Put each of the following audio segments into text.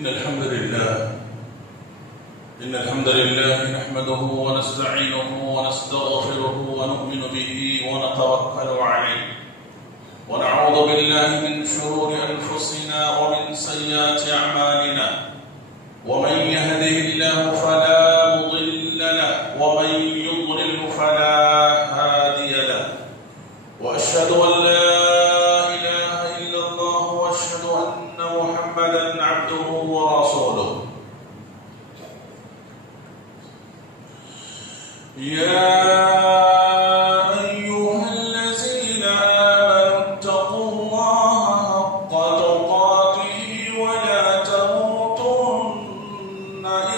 إن الحمد لله نحمده ونستعينه ونستغفره ونؤمن به ونتوكل عليه ونعوذ بالله من شرور أنفسنا ومن سيئات أعمالنا ومن يهده الله فلا مضل له ومن يضلل فلا هادي له وأشهد أن لا إله إلا الله وأشهد أن محمدا عبده ورسوله يا أيها الذين آمنوا اتقوا الله حق تقاته ولا تموتن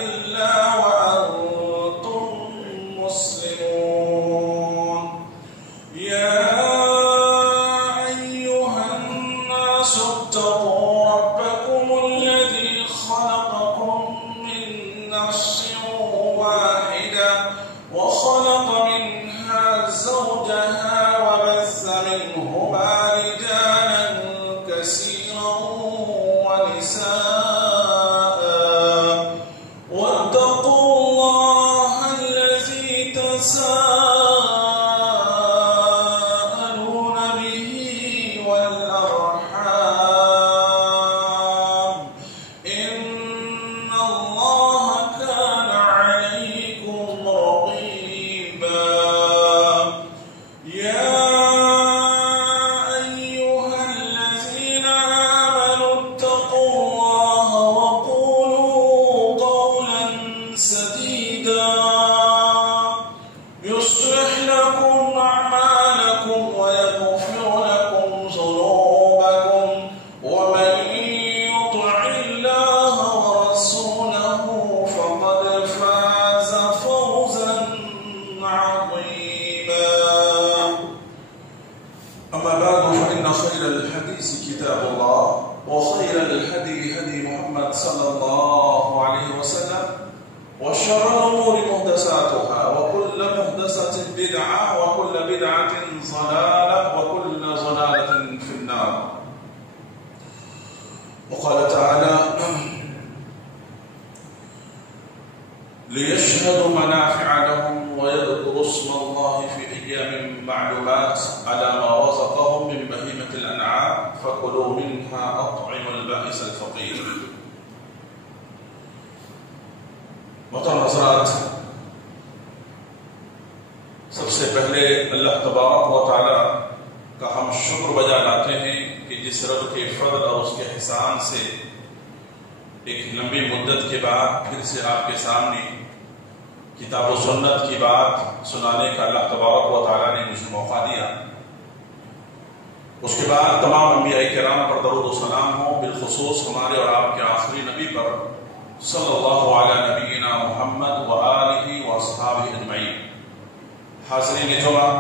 إلا وأنتم مسلمون يا أيها الناس اتقوا ربكم الذي خلقكم من نفس واحدة وخلق منها زوجها وبث منهما رجالا كثيرا ونساء واتقوا الله الذي تساءلون به والأرحام إن الله كان عليكم رقيبا يا أيها الذين آمنوا اتقوا الله وقولوا قولا سديدا يصلح لكم أعمالكم ويغفر لكم ذنوبكم ومن يطع الله ورسوله فقد فاز فوزا عظيما أما بعد فإن خير الحديث كتاب الله وخير الهدي هدي محمد صلى الله عليه وسلم وشر الأمور محدثاتها وكل محدثة بدعة وكل بدعة ضلالة وكل ضلالة في النار وقال تعالى ليشهدوا منافع لهم ويذكروا اسم الله في أيام معلومات على ما رزقهم من بهيمة الأنعام فكلوا منها أطعموا البائس الفقير. محترم حضرات، سب سے پہلے اللہ تبارک و تعالی کا ہم شکر بجا لاتے ہیں کہ جس رب کے فضل اور اس کے احسان سے ایک لمبی مدت کے بعد پھر سے آپ کے سامنے کتاب و سنت کی بات سنانے کا اللہ تبارک و تعالی نے مجھے موقع دیا۔ اس کے بعد تمام انبیاء کرام پر درود و سلام ہو، بالخصوص ہمارے اور آپ کے آخری نبی پر صلی اللہ علیہ نبینا محمد وآلہ واصحابہ اجمعین۔ حاضرین جمعہ،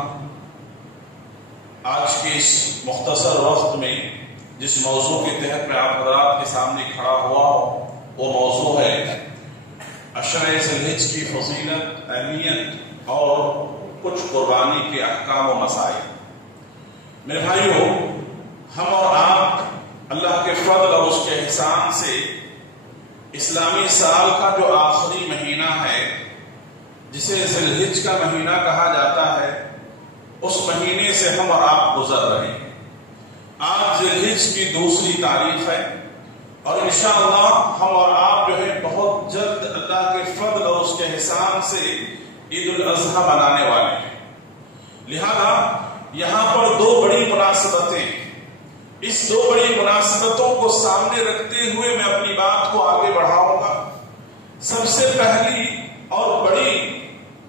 آج کے اس مختصر وقت میں جس موضوع کے تحت میں آپ حضرات کے سامنے کھڑا ہوا ہوں وہ موضوع ہے عشرہ ذی الحجہ کی فضیلت، اہمیت اور کچھ قربانی کے احکام و مسائل۔ میرے بھائیوں، ہم اور آپ اللہ کے فضل اور اس کے احسان سے اسلامی سال کا جو آخری مہینہ ہے جسے ذی الحجہ کا مہینہ کہا جاتا ہے، اس مہینے سے ہم اور آپ گزر رہے ہیں۔ آج ذی الحجہ کی دوسری تاریخ ہے اور انشاءاللہ ہم اور آپ جو ہے بہت جلد اللہ کے فضل اور اس کے احسان سے عید الاضحیٰ منانے والے ہیں۔ لہذا یہاں پر دو بڑی مناسبتیں، اس دو بڑی مناسبتوں کو سامنے رکھتے ہوئے میں اپنی بات کو آگے بڑھاؤں گا۔ سب سے پہلی اور بڑی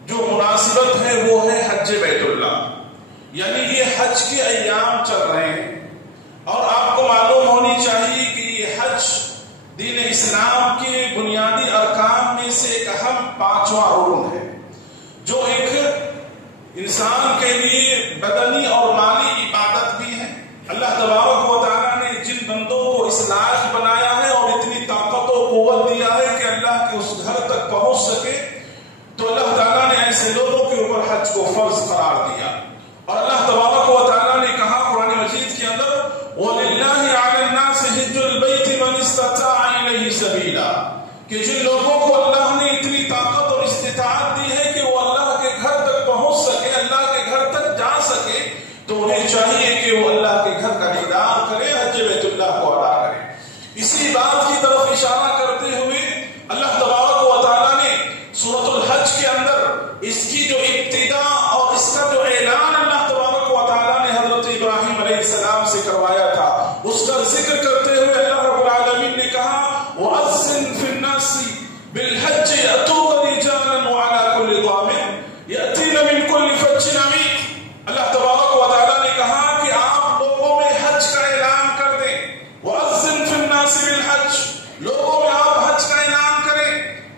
جو مناسبت ہے وہ ہے حج بیت اللہ، یعنی یہ حج کے ایام چل رہے ہیں اور آپ کو معلوم ہونی چاہیے کہ یہ حج دین اسلام کے بنیادی ارکان میں سے ایک اہم 5واں رکن ہے، جو ایک انسان کے لیے بدنی اور مالی عبادت بھی ہے۔ اللہ تبارک و تعالیٰ نے جن بندوں کو اس لائق بنایا ہے اور اتنی طاقت و قوت دیا ہے کہ اللہ کے اس گھر تک پہنچ سکے، تو اللہ تعالیٰ نے ایسے لوگوں کے اوپر حج کو فرض قرار دیا۔ اور اللہ تبارک و تعالیٰ نے کہا قرآن مجید کے اندر وَلِلَّهِ عَلَى النَّاسِ حِجُّ الْبَيْتِ مَنِ اسْتَطَاعَ إِلَيْهِ سبیلا، کہ جن لوگوں کو اللہ نے اتنی طاقت اور استطاعت دی ہے کہ وہ اللہ کے گھر تک پہنچ سکے، اللہ کے گھر تک جا سکے، تو انہیں چاہیے کہ وہ اللہ کے گھر کا دیدار کرے، حج بیت اللہ کو ادا کرے۔ اسی بات کی طرف اشارہ کرتے ہوئے اللہ تبارک و تعالیٰ نے سورۃ الحج کے اندر اس کی جو ابتدا اور اس کا جو اعلان اللہ تبارک و تعالیٰ نے حضرت ابراہیم علیہ السلام سے کروایا تھا، اس کا ذکر کرتے ہوئے اللہ رب العالمین نے کہا وَأَذِّن فِي النَّاسِ بِالْحَجِّ يَأْتُوكَ رِجَالًا وَعَلَى كُلِّ ضَامِرٍ يَأْتِينَ مِنْ كُلِّ فَجٍّ عَمِيقٍ۔ اللہ تبارک و تعالیٰ نے کہا کہ آپ لوگوں میں حج کا اعلان کر دیں، وَأَذِّن فِي النَّاسِ بِالْحَجِّ، لوگوں میں آپ حج کا اعلان کریں۔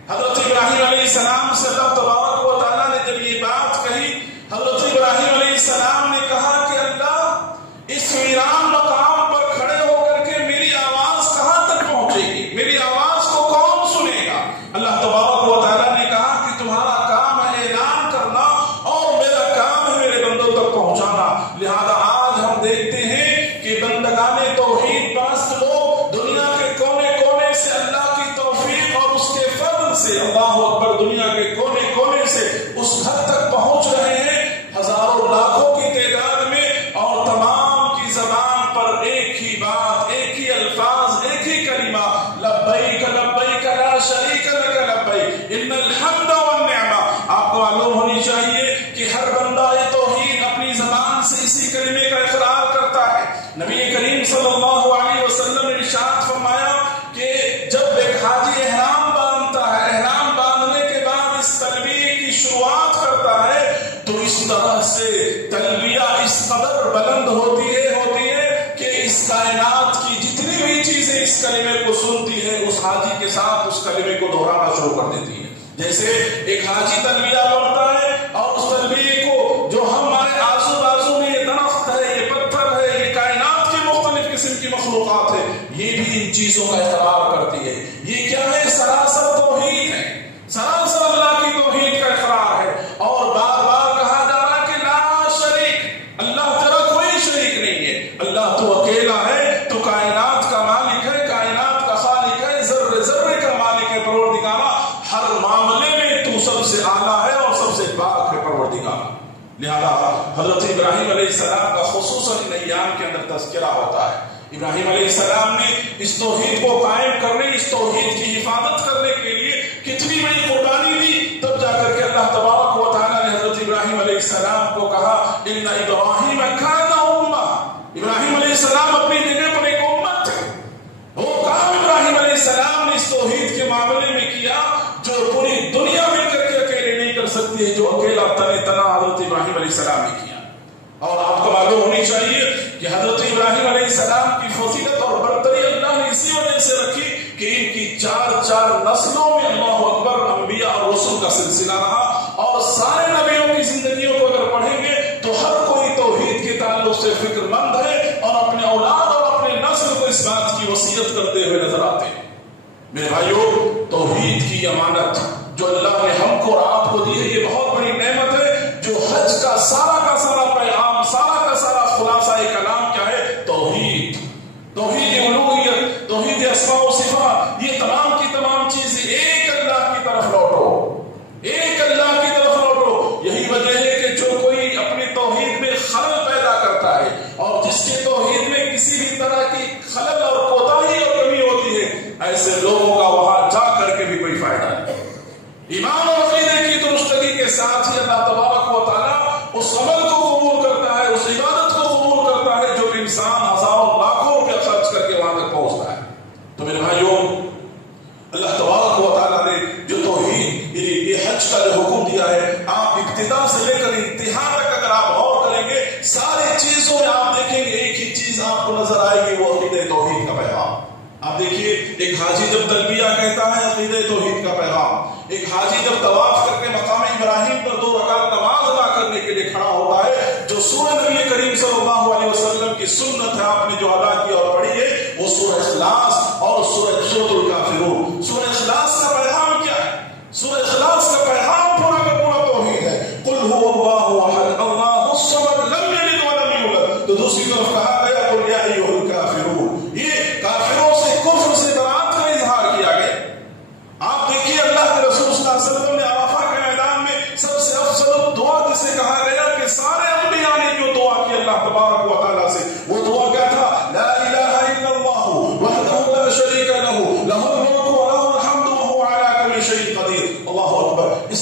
حضرت ابراہیم علیہ السلام سے اللہ تبارک و تعالیٰ نے جب یہ بات کہی، حضرت ابراہیم علیہ السلام نے کہا کہ اللہ اس ویران مقام پر کھڑے ہو کر کے میری آواز کہاں تک پہنچے گی، میری آواز کو کون سنے گا؟ اللہ تبارک و تعالیٰ نے کہا کہ تمہارا کام ہے اعلان کرنا اور میرا کام ہے میرے بندوں تک پہنچانا۔ لہذا آج ہم دیکھتے ہیں کہ بندگان توحید پرست لوگ دنیا کے کونے کونے سے اللہ کی توفیق اور اس کے فضل سے، اللہ اکبر، دنیا کے کونے کونے سے اس گھر تک پہنچ رہے ہیں ہزاروں لاکھوں کی تعداد میں، اور تمام کی زبان پر ایک ہی بات، ایک ہی الفاظ، ایک ہی کلمہ، لبیک لبیک لا شریک لک لبیک ان الحمد والنعمہ۔ آپ کو معلوم ہونی چاہیے کہ ہر بندہ توحید اپنی زبان سے اسی کلمے کا اقرار کرتا ہے۔ نبی کریم صلی اللہ علیہ وسلم نے ارشاد فرمایا کہ جب ایک حاجی احرام باندھتا ہے، احرام باندھنے کے بعد اس تلبیہ کی شروعات کرتا ہے، تو اس طرح سے تلبیہ اس قدر بلند ہوتی ہے کہ اس کائنات کی جتنی بھی چیزیں اس کلمے کو سنتی ہے، اس حاجی کے ساتھ اس کلمے کو دہرانا شروع کر دیتی ہے۔ جیسے ایک حاجی تلبیہ پڑھتا ہے اور اس تلبیہ کو جو ہمارے آزو بازو میں یہ درخت ہے، یہ پتھر ہے، یہ کائنات کی مختلف قسم کی مخلوقات ہے، یہ بھی ان چیزوں کا اقرار کرتی ہے۔ یہ کیا ہے؟ سراسر توحید ہے، سراسر اللہ کی توحید کا اقرار ہے۔ اور بار بار کہا جا رہا کہ لا شریک، اللہ تیرا کوئی شریک نہیں ہے، اللہ تو اکیلا ہے، تو کائنات کا مالک ہے، کائنات کا خالق ہے، ذرے ذرے کا مالک ہے، پروردگارہ، ہر معاملے میں تو سب سے اعلیٰ ہے اور سب سے پاک ہے پروردگار۔ لہذا حضرت ابراہیم علیہ السلام کا خصوصاً ان ایام کے اندر تذکرہ ہوتا ہے۔ ابراہیم علیہ السلام نے اس توحید کو قائم کرنے، اس توحید کی حفاظت کرنے کے لیے کتنی بڑی قربانی دی، تب جا کر کے اللہ تبارک و تعالیٰ نے حضرت ابراہیم علیہ السلام کو کہا ان ابراہیم کان امہ، ابراہیم علیہ السلام اپنی جگہ پر ایک امت ہے۔ وہ کام ابراہیم علیہ السلام نے اس توحید کے معاملے میں کیا جو پوری دنیا مل کر کے اکیلے نہیں کر سکتی ہے، جو اکیلا تنے تنا حضرت ابراہیم علیہ السلام نے کیا۔ اور آپ کو معلوم ہونی چاہیے کہ حضرت ابراہیم علیہ السلام کی فضیلت اور برتری اللہ نے اسی وجہ سے رکھی کہ ان کی چار نسلوں میں اللہ اکبر انبیاء اور رسول کا سلسلہ رہا، اور سارے نبیوں کی زندگیوں کو اگر پڑھیں گے تو ہر کوئی توحید کے تعلق سے فکر مند ہے اور اپنے اولاد اور اپنے نسل کو اس بات کی وصیت کرتے ہوئے نظر آتے ہیں۔ میرے بھائیوں، توحید کی امانت جو اللہ نے ہم کو اور آپ کو دی ہے، یہ بہت بڑی نعمت ہے، جو حج کا سارا پیغام، سارا کا سارا خلاصہ کلام کیا ہے؟ توحید، توحید الوہیت، توحید اسماء و صفات، یہ تمام کی تمام چیزیں ایک اللہ کی طرف لوٹو، ایک اللہ کی طرف لوٹو۔ یہی وجہ ہے کہ جو کوئی اپنی توحید میں خلل پیدا کرتا ہے اور جس کے توحید میں کسی بھی طرح کی خلل اور کوتاہی اور کمی ہوتی ہے، ایسے لوگوں کا وہاں جا کر کے بھی کوئی فائدہ نہیں۔ ایمان اور عقیدے کی درستگی کے ساتھ ہی اللہ تبارک و تعالیٰ اس عمل کو قبول کرتا ہے، اس عبادت کو قبول کرتا ہے جو انسان ہزاروں لاکھوں روپیہ خرچ کر کے وہاں تک پہنچتا ہے۔ تو میرے بھائیوں، اللہ تبارک و تعالیٰ نے جو توحید، یہ حج کا جو حکم دیا ہے، آپ ابتدا سے لے کر انتہا تک اگر آپ غور کریں گے، ساری چیزوں میں آپ دیکھیں گے ایک ہی چیز آپ کو نظر آئے گی، وہ عقیدہ توحید کا پیغام۔ آپ دیکھیے، ایک حاجی جب تلبیہ کہتا ہے، عقیدہ توحید کا پیغام۔ ایک حاجی جب طواف کر کے مقام ابراہیم پر 2 رکعت نماز ادا کرنے کے لیے کھڑا ہوتا ہے، جو سورہ نبی کریم صلی اللہ علیہ وسلم کی سنت ہے، آپ نے جو ادا کی اور پڑھی ہے، وہ سورہ اخلاص اور سورۃ الکافرون۔ سورہ اخلاص کا پیغام کیا ہے؟ سورہ اخلاص کا پیغام پورا کا پورا توحید ہے۔ قل هو اللہ احد اللہ الصمد لم یلد ولم یولد۔ تو دوسری طرف کہا گیا قل یا ایھا الکافرون، یہ کافروں سے، کفر سے برات کا اظہار کیا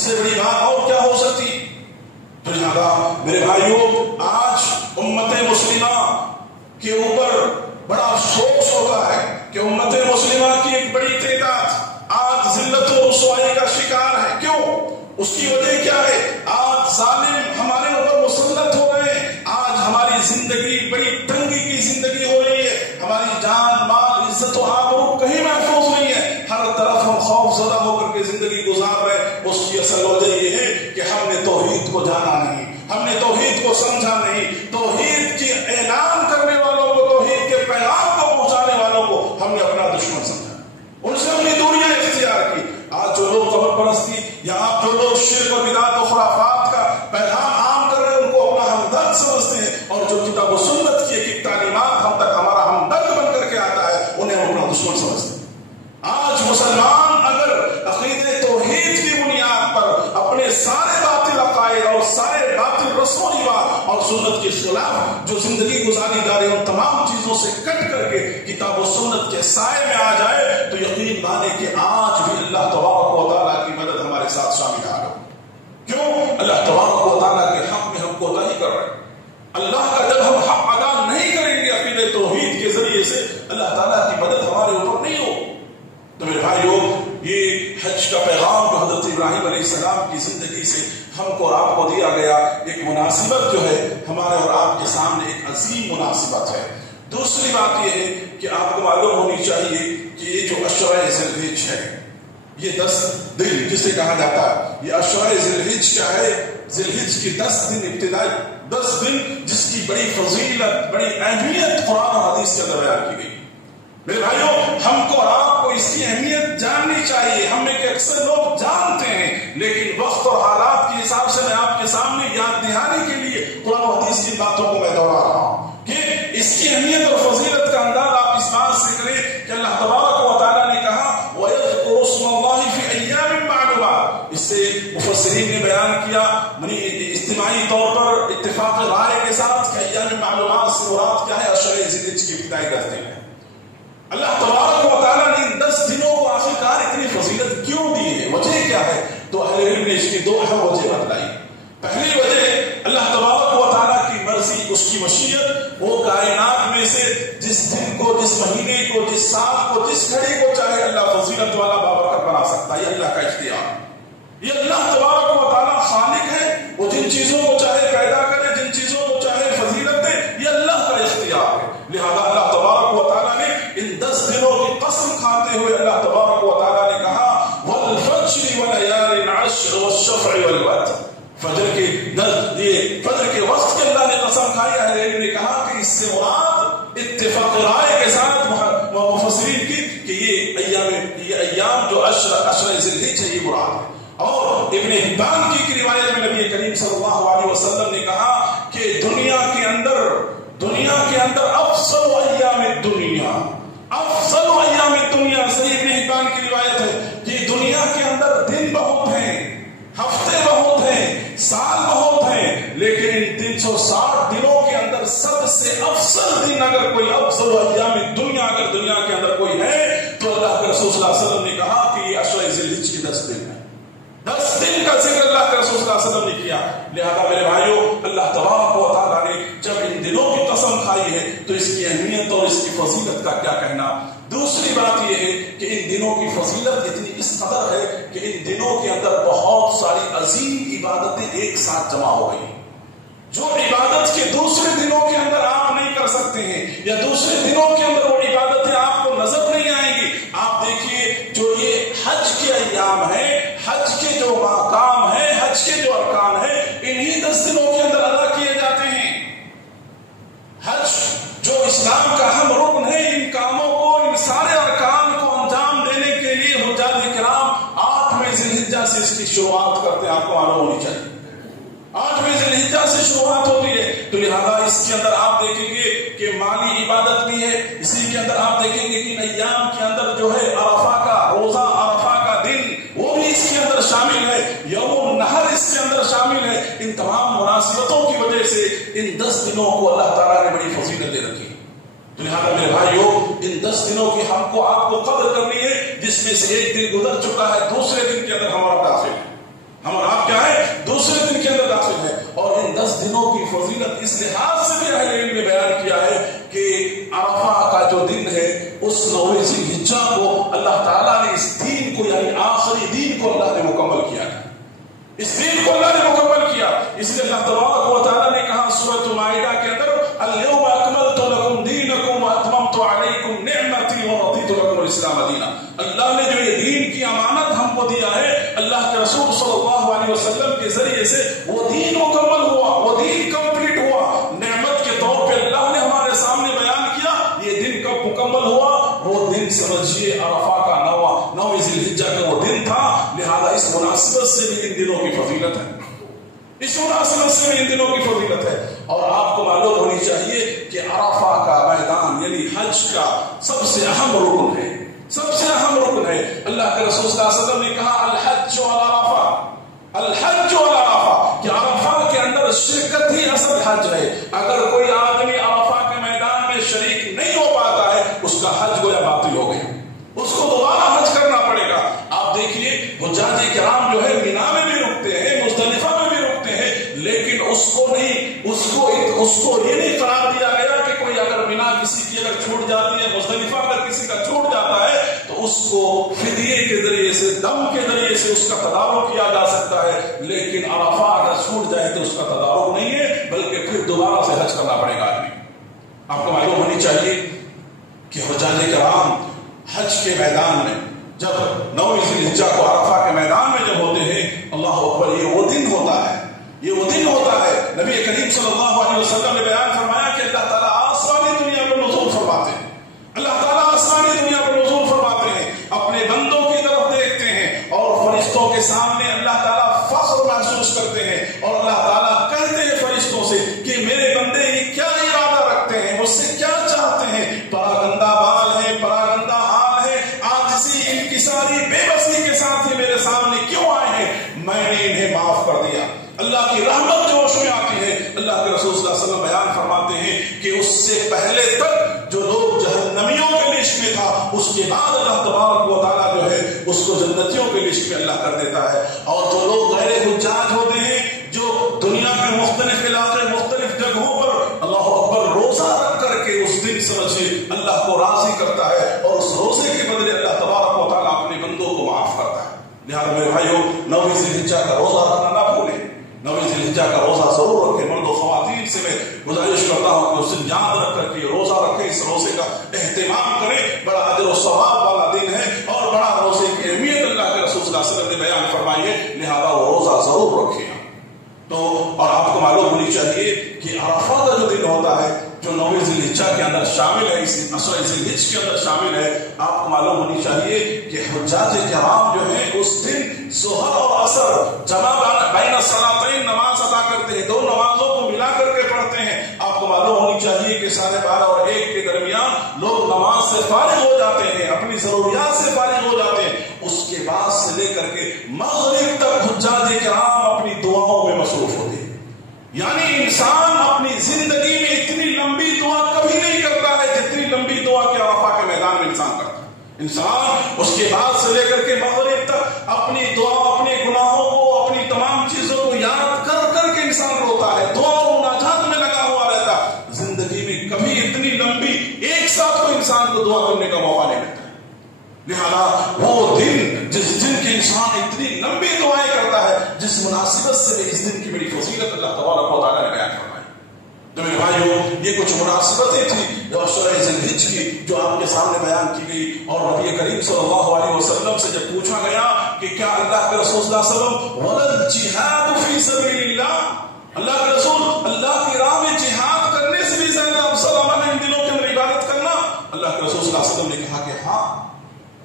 سے بڑی بات اور کیا ہو سکتی؟ تو لہذا میرے بھائیوں، آج امت مسلمہ کے اوپر بڑا افسوس ہوتا ہے کہ امت مسلمہ کی ایک بڑی تعداد آج ذلت و رسوائی کا شکار ہے۔ کیوں؟ اس کی وجہ کیا ہے؟ آج ظالم ہمارے اوپر مسلط ہو رہے ہیں، آج ہماری زندگی بڑی تنگی کی زندگی ہو رہی ہے، ہماری جان مال عزت و آبرو کہیں محفوظ نہیں ہے، ہر طرف ہم خوف زدہ ہو کر کے زندگی گزار رہے ہیں۔ اس کی اصل وجہ یہ ہے کہ ہم نے توحید کو جانا نہیں، ہم نے توحید کو سمجھا نہیں، توحید کی اعلان کرنے والوں کو، توحید کے پیغام کو پہنچانے والوں کو ہم نے اپنا دشمن سمجھا، ان سے اپنی دوریاں اختیار کی۔ آج جو لوگ قبر پرستی یا آپ جو لوگ شرک و بدعت و خرافات کا پیغام عام کر رہے ہیں ان کو اپنا ہمدرد سمجھتے ہیں، اور جو کتاب و سنت کی ایک تعلیمات ہم تک ہمارا ہمدرد بن کر کے آتا ہے انہیں اپنا دشمن سمجھتے ہیں۔ آج مسلمان اگر عقیدے توحید کی بنیاد پر اپنے سارے باطل عقائد اور سارے باطل رسم و رواج اور سنت کے خلاف جو زندگی گزاری جا رہے ان تمام چیزوں سے کٹ کر کے کتاب و سنت کے سائے میں آ جائے تو یقین مانے کہ آج بھی اللہ تبارک و تعالیٰ کی مدد ہمارے ساتھ شامل آ گئی۔ کیوں؟ اللہ تبارک و تعالیٰ کے حق میں ہم کوتاہی کر رہے ہیں۔ اللہ کا جب ہم حق ادا نہیں کریں گے عقیدے توحید کے ذریعے سے، اللہ تعالیٰ کی مدد ہمارے اوپر نہیں ہوگی۔ تو میرے بھائیوں، یہ حج کا پیغام جو حضرت ابراہیم علیہ السلام کی زندگی سے ہم کو اور آپ کو دیا گیا، ایک مناسبت جو ہے ہمارے اور آپ کے سامنے ایک عظیم مناسبت ہے۔ دوسری بات یہ ہے کہ آپ کو معلوم ہونی چاہیے کہ یہ جو عشرہ ذی الحجہ ہے، یہ 10 دن جسے کہا جاتا ہے، یہ عشرہ ذی الحجہ کیا ہے؟ ذی الحجہ کی 10 دن ابتدائی 10 دن جس کی بڑی فضیلت، بڑی اہمیت قرآن و حدیث کے اندر بیان کی گئی۔ میرے بھائیوں، ہم کو اور آپ کو اس کی اہمیت جاننی چاہیے۔ ہم میں کہ اکثر لوگ جانتے ہیں، لیکن وقت اور حالات کے حساب سے میں آپ کے سامنے یاد دہانی کے لیے قرآن و حدیث کی باتوں کو میں دوہرا رہا ہوں کہ اس کی اہمیت اور فضیلت کا انداز آپ اس بات سے کریں کہ اللہ تبارک و تعالیٰ نے کہا وَيَذْكُرُ اسْمَ اللَّهِ فِي أَيَّامٍ مَّعْلُومَاتٍ۔ اس سے مفسرین نے بیان کیا اجتماعی طور پر اتفاق رائے کے ساتھ کہ ایام معلومات سے مراد کیا ہے؟ عشرہ ذی الحجہ کی ابتدائی 10 دن ہے۔ اللہ تبارک و تعالیٰ نے ان 10 دنوں کو آخرکار اتنی فضیلت کیوں دی ہے؟ وجہ کیا ہے؟ تو اہل علم نے اس کی 2 اہم وجہ بتلائی۔ پہلی وجہ اللہ تبارک و تعالیٰ کی مرضی، اس کی مشیت، وہ کائنات میں سے جس دن کو، جس مہینے کو، جس سال کو، جس گھڑی کو چاہے اللہ فضیلت والا بابرکت بنا سکتا ہے۔ یہ اللہ کا اختیار، یہ اللہ تبارک و تعالیٰ خالق ہے، وہ جن چیزوں کو چاہے پیدا کرے، جن چیزوں کو چاہے فضیلت دے، یہ اللہ کا اختیار ہے۔ لہذا اللہ تبارک و تعالیٰ نے ان 10 دنوں کی قسم کھاتے ہوئے اللہ تبارک و تعالیٰ نے کہا وَالْفَجْرِ وَلَيَالٍ عَشْرٍ وَالشَّفْعِ وَالْوَتْرِ، فجر کے فجر کے وقت کے اللہ نے قسم کھائی۔ اہل علم نے کہا کہ اس سے مراد اتفاق رائے کے ساتھ مفسرین کی کہ یہ ایام جو عشرہ ذی الحجہ یہ مراد ہے۔ اور ابن حبان کی روایت میں نبی کریم صلی اللہ علیہ وسلم نے کہا کہ دنیا کے اندر افضل ایام الدنیا، افضل ایام الدنیا، صحیح ابن حبان کی روایت ہے کہ دنیا کے اندر دن بہت ہیں، ہفتے بہت ہیں، سال بہت ہیں، لیکن ان 360 دنوں کے اندر سب سے افضل دن اگر کوئی افضل ایام الدنیا اگر دنیا کے اندر کوئی ہے تو اللہ کے رسول صلی اللہ علیہ وسلم نے کہا کہ یہ عشرہ ذی الحجہ کی 10 دن ہے۔ 10 دن کا ذکر اللہ کے رسول صلی اللہ علیہ وسلم نے کیا۔ لہذا میرے بھائیوں، اللہ تبارک و تعالیٰ نے جب ان دنوں کی قسم کھائی ہے تو اس کی اہمیت اور اس کی فضیلت کا کیا کہنا۔ دوسری بات یہ ہے کہ ان دنوں کی فضیلت اتنی اس قدر ہے کہ ان دنوں کے اندر بہت ساری عظیم عبادتیں ایک ساتھ جمع ہو گئی، جو عبادت کے دوسرے دنوں کے اندر آپ نہیں کر سکتے ہیں، یا دوسرے دنوں کے اندر وہ عبادتیں آپ کو نظر نہیں آئیں گی۔ آپ دیکھیے جو یہ حج کے ایام ہیں، حج کے جو مقام ہیں، حج کے جو ارکان ہیں، انہی 10 دنوں کے اندر ادا کیے جاتے ہیں۔ حج جو اسلام کا اہم رکن ہے، ان کاموں کو، ان سارے ارکان کو انجام دینے کے لیے حجاج کرام 8ویں ذی الحجہ سے اس کی شروعات کرتے ہیں۔ آپ کو معلوم ہونی چاہیے 8ویں ذی الحجہ سے شروعات ہوتی ہے، تو لہذا اس کے اندر آپ دیکھیں گے کہ مالی عبادت بھی ہے، اسی کے اندر آپ دیکھیں گے کہ ان ایام کے اندر جو ہے عرفہ کا روزہ، عرفہ کا دن، وہ بھی اس کے اندر شامل ہے، یوم النحر اس کے اندر شامل ہے۔ ان تمام مناسبتوں کی وجہ سے ان 10 دنوں کو اللہ تعالیٰ نے بڑی فضیلت دے رکھی۔ تو لہٰذا میرے بھائیوں، ان 10 دنوں کی ہم کو آپ کو قدر کرنی ہے، جس میں سے ایک دن گزر چکا ہے، دوسرے دن کے اندر ہمارا داخل ہے۔ ہم اور آپ کیا ہے دوسرے دن کے اندر داخل ہے. اور ان 10 دنوں کی فضیلت اس لحاظ سے بھی اہل علم نے بیان کیا ہے کہ عرفہ کا جو دن ہے اس 9 ذی الحجہ کو اللہ تعالیٰ نے اس دین کو یعنی آخری دین کو اللہ نے مکمل کیا ہے. اس دین کو اللہ نے مکمل کیا. اس لیے اللہ تبارک و تعالیٰ نے کہا سورۃ المائدہ کے اندر اليوم اکملت لکم دینکم واتممت علیکم نعمتی ورضیت لکم الاسلام دینا. اللہ نے جو یہ دین کی امانت ہم کو دیا ہے اللہ کے رسول صلی اللہ علیہ وسلم کے ذریعے سے وہ دین مکمل ہوا, وہ دین کمپلیٹ ہوا. نعمت کے طور پہ اللہ نے ہمارے سامنے بیان کیا. یہ دن کب مکمل ہوا؟ وہ دن سمجھیے عرفہ کا 9 ذی الحجہ کا وہ دن تھا. لہذا اس مناسبت سے بھی ان دنوں کی فضیلت ہے, اس مناسبت سے بھی ان دنوں کی فضیلت ہے. اور آپ کو معلوم ہونی چاہیے کہ عرفہ کا میدان یعنی حج کا سب سے اہم رکن ہے, سب سے اہم رکن ہے. اللہ کے رسول صلی اللہ علیہ وسلم نے کہا الحج علی عرفہ, الحج علی عرفہ, کہ عرفہ کے اندر شرکت ہی اصل حج ہے. اگر کوئی آدمی عرفہ کے میدان میں شریک نہیں ہو پاتا ہے اس کا حج گویا باطل ہو گیا, اس کو دوبارہ حج کرنا پڑے گا. آپ دیکھیے حجاج کرام جو ہے مینا میں بھی رکتے ہیں, مزدلفہ میں بھی رکتے ہیں, لیکن اس کو یہ نہیں قرار دیا گیا کہ کوئی اگر مینا کسی کی اگر چھوٹ جاتی ہے, مزدلفہ اگر کسی کا چھوٹ جاتا ہے تو اس کو فدیے کے ذریعے سے, دم کے ذریعے سے اس کا تدارک کیا جا سکتا ہے. لیکن عرفہ اگر چھوٹ جائے تو اس کا تدارک نہیں ہے بلکہ پھر دوبارہ سے حج کرنا پڑے گا آدمی. آپ کو معلوم ہونی چاہیے کہ حجاج کرام حج کے میدان میں جب 9 ذی الحجہ کو عرفہ کے میدان میں جب ہوتے ہیں, اللہ اکبر, یہ وہ دن ہوتا ہے, یہ وہ دن ہوتا ہے. نبی کریم صلی اللہ علیہ وسلم نے بیان فرمایا کہ اللہ تعالیٰ آسمانی دنیا پر نزول فرماتے ہیں, اللہ تعالیٰ آسمانی دنیا پر نزول فرماتے ہیں, اپنے بندوں کی طرف دیکھتے ہیں اور فرشتوں کے سامنے اللہ تعالیٰ فخر محسوس کرتے ہیں اور اللہ تعالیٰ کہتے ہیں فرشتوں سے کہ میرے بندے یہ کیا ارادہ رکھتے ہیں, مجھ سے کیا چاہتے ہیں. پراگندہ بال ہے, پراگندہ حال ہے, آجزی انکساری بے بسی کے ساتھ یہ میرے سامنے کیوں آئے ہیں؟ میں نے انہیں معاف کر دیا. اللہ کی رحمت جوش میں آتی ہے. اللہ کے رسول صلی اللہ علیہ وسلم بیان فرماتے ہیں کہ اس سے پہلے تک جو لوگ جہنمیوں کے لسٹ میں تھا اس کے بعد اللہ تبارک و تعالیٰ جو ہے اس کو جنتیوں کے لسٹ میں اللہ کر دیتا ہے. اور جو لوگ غیر حجاج ہوتے ہیں جو دنیا کے مختلف علاقے مختلف جگہوں پر اللہ اکبر روزہ رکھ کر کے اس دن سمجھے اللہ کو راضی کرتا ہے اور اس روزے کے بدلے اللہ تبارک و تعالیٰ اپنے بندوں کو معاف کرتا ہے. لہٰذا میرے بھائیوں 9 ذی الحجہ کا روزہ رکھنا نہ بھولیں, 9 ذی الحجہ کا روزہ ضرور رکھیں. مرد و خواتین سے میں گزارش کرتا ہوں کہ اس دن یاد رکھ کر کے روزہ رکھیں, اس روزے کا اہتمام کریں. بڑا اجر و ثواب والا دن ہے اور بڑا روزے کی اہمیت اللہ کے رسول صلی اللہ علیہ وسلم نے بیان فرمائی ہے. لہذا وہ روزہ ضرور رکھیں. تو اور آپ کو معلوم ہونی چاہیے کہ عرفہ کا جو دن ہوتا ہے جو 9 ذی الحجہ کے اندر شامل ہے, اس 10 ذی الحجہ کے اندر شامل ہے, آپ کو معلوم ہونی چاہیے کہ حجاج کرام جو ہیں اس دن ظہر اور عصر جمع بین الصلاتین نماز ادا کرتے ہیں, 2 نمازوں کو ملا کر کے پڑھتے ہیں. آپ کو معلوم ہونی چاہیے کہ 12:30 اور 1 کے درمیان لوگ نماز سے فارغ ہو جاتے ہیں, اپنی ضروریات سے فارغ ہو جاتے ہیں. اس کے بعد سے لے کر کے مغرب تک حجاج کرام اپنی دعاؤں میں مصروف ہوتے ہیں. یعنی انسان اپنی زندگی میں اتنی لمبی دعا کبھی نہیں کرتا ہے جتنی لمبی دعا کے عرفہ کے میدان میں انسان کرتا ہے. انسان اس کے بعد سے لے کر کے مغرب تک اپنی دعا, اپنے گناہوں کو, اپنی تمام چیزوں کو یاد کر کر کے انسان روتا ہے, دعا اور مناجات میں لگا ہوا رہتا. زندگی میں کبھی اتنی لمبی ایک ساتھ کو انسان کو دعا کرنے کا موقع نہیں ملتا. لہذا وہ دن جس دن کے انسان اتنی لمبی دعائیں کرتا ہے, جس مناسبت سے اس دن کی بڑی فضیلت اللہ تبارک و تعالیٰ نے بیان فرمائی. تو میرے بھائیوں یہ کچھ مناسبتیں تھیں جو 10 ذی الحجہ کی جو آپ کے سامنے بیان کی گئی. اور نبی کریم صلی اللہ علیہ وسلم سے جب پوچھا گیا کہ کیا اللہ کے رسول صلی اللہ علیہ وسلم وَلَا الْجِهَادُ فِي سَبِيلِ اللَّهِ, اللہ کے رسول اللہ کی راہ میں جہاد کرنے سے بھی زیادہ افضل عمل ہے ان دنوں کے اندر عبادت کرنا؟ اللہ کے رسول صلی اللہ علیہ وسلم نے کہا کہ ہاں,